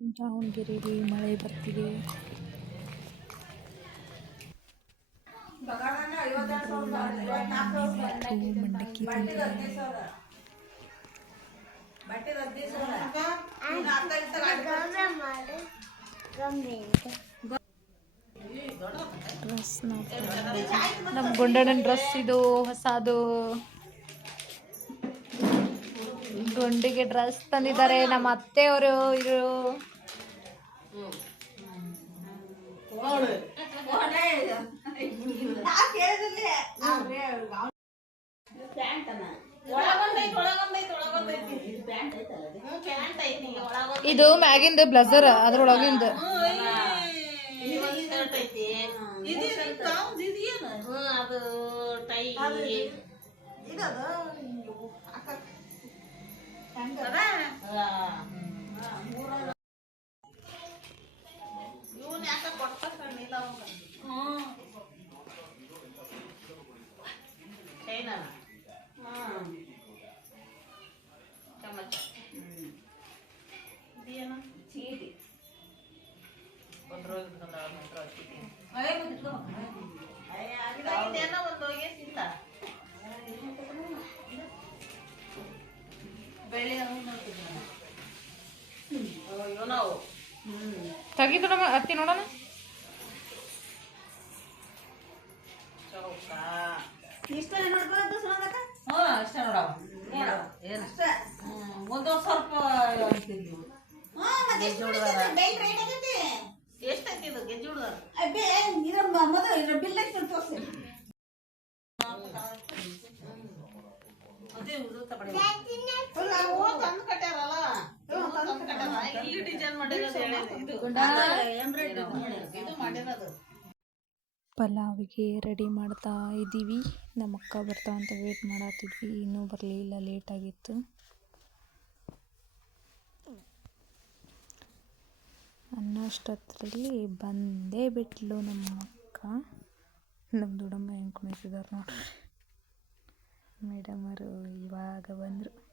ದಾವಣಗೆರೆಯಲ್ಲಿ ಮಳೆ ಬರ್ತಿದೆ ಮಂಡಕ್ಕಿ ಡ್ರೆಸ್ ನಮ್ಮ ಗುಂಡಣ್ಣನ ಡ್ರೆಸ್ ಇದು ಹೊಸದು ಗುಂಡಿಗೆ ಡ್ರೆಸ್ ತಂದಿದ್ದಾರೆ ನಮ್ಮ ಅತ್ತೆಯವರು ಇವರು. ಇದು ಮ್ಯಾಗಿಂದ ಬ್ಲಜರ್ ಅದ್ರೊಳಗಿಂದ. ಅದು ಟೈ. Cantelan. ತೆಗಿದು ನಮ್ಮ ಅತ್ತಿ ನೋಡೋಣ. ಇಷ್ಟ ಸುನಂದಕ್ಕ ಹ್ಞೂ ಅಷ್ಟೇ ನೋಡವ ಏನು? ಒಂದು ಸ್ವಲ್ಪ ಅಂತೀವಿ ಎಷ್ಟು ಇದು ಗೆಜ್ಜೆ ಹುಡುಗ ಮೊದಲು ಇರೋ ಬಿಲ್ ಎಷ್ಟು ತೋರಿಸಿ. ಅದೇ ಪಲಾವಿಗೆ ರೆಡಿ ಮಾಡ್ತಾ ಇದ್ದೀವಿ ನಮ್ಮ ಅಕ್ಕ ಬರ್ತಾ ಅಂತ ವೇಟ್ ಮಾಡತ್ತಿದ್ವಿ ಇನ್ನೂ ಬರಲಿಲ್ಲ ಲೇಟ್ ಆಗಿತ್ತು. ಅನ್ನಷ್ಟರಲ್ಲಿ ಬಂದೇ ಬಿಟ್ಲು ನಮ್ಮ ಅಕ್ಕ ನಮ್ಮ ದೊಡ್ಡಮ್ಮ ಹೆಂಗೆ ಕುಣಿತಿದ್ದಾರೆ ನೋಡ್ರಿ. ಮೇಡಮರು ಇವಾಗ ಬಂದರು.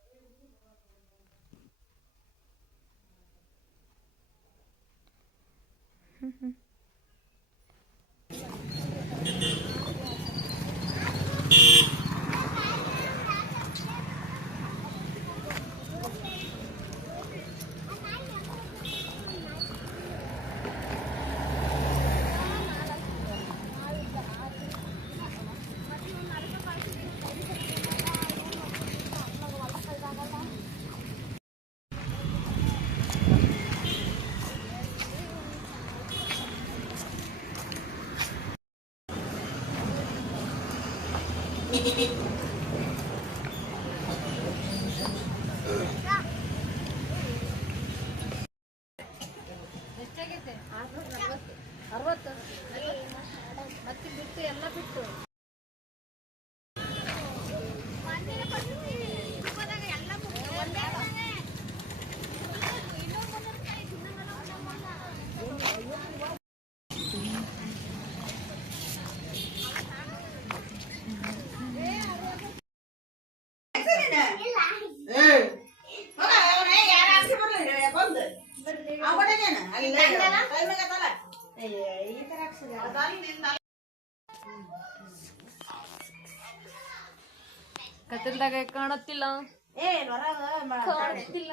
ಅರವತ್ತು ಮತ್ತೆ ಬಿಟ್ಟು ಎಲ್ಲ ಬಿಟ್ಟು. ಕತ್ತಲ್ದಾಗ ಕಾಣತ್ತಿಲ್ಲ. ಕಾಣುತ್ತಿಲ್ಲ.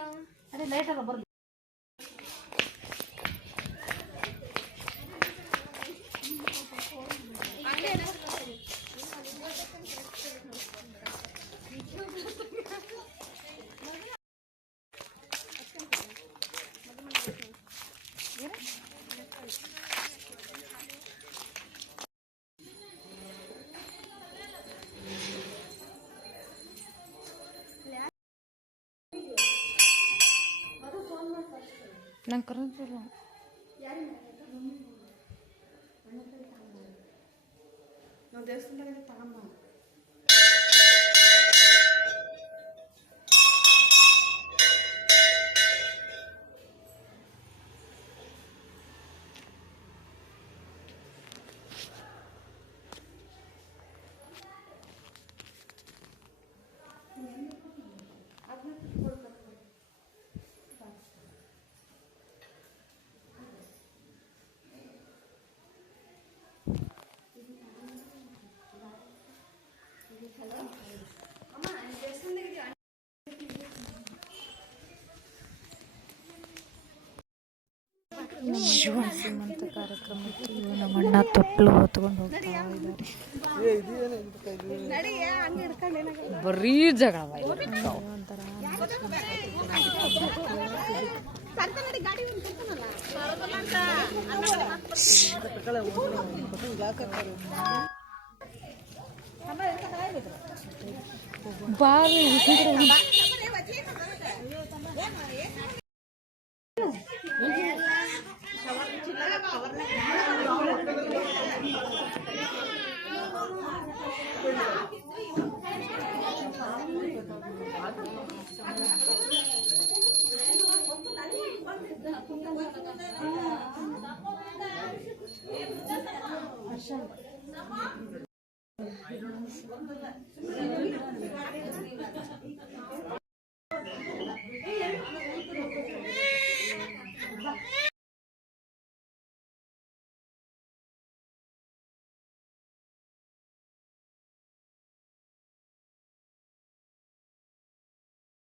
ನಂಗೆ ಕರೆಂಟಿಲ್ಲ ನಾವು ದೇವಸ್ಥಾನದಾಗ ತಗೊಂಬ ಕಾರ್ಯಕ್ರಮ ಇತ್ತು ಇವಾಗ ನಮ್ಮ ಅಣ್ಣ ತೊಟ್ಲು ಹೊತ್ಕೊಂಡು ಹೋಗ್ತಾ ಇದ್ದಾರೆ ಬರೀ ಜಗಳ ಒಂಥರ ಬಾರಿ 什么？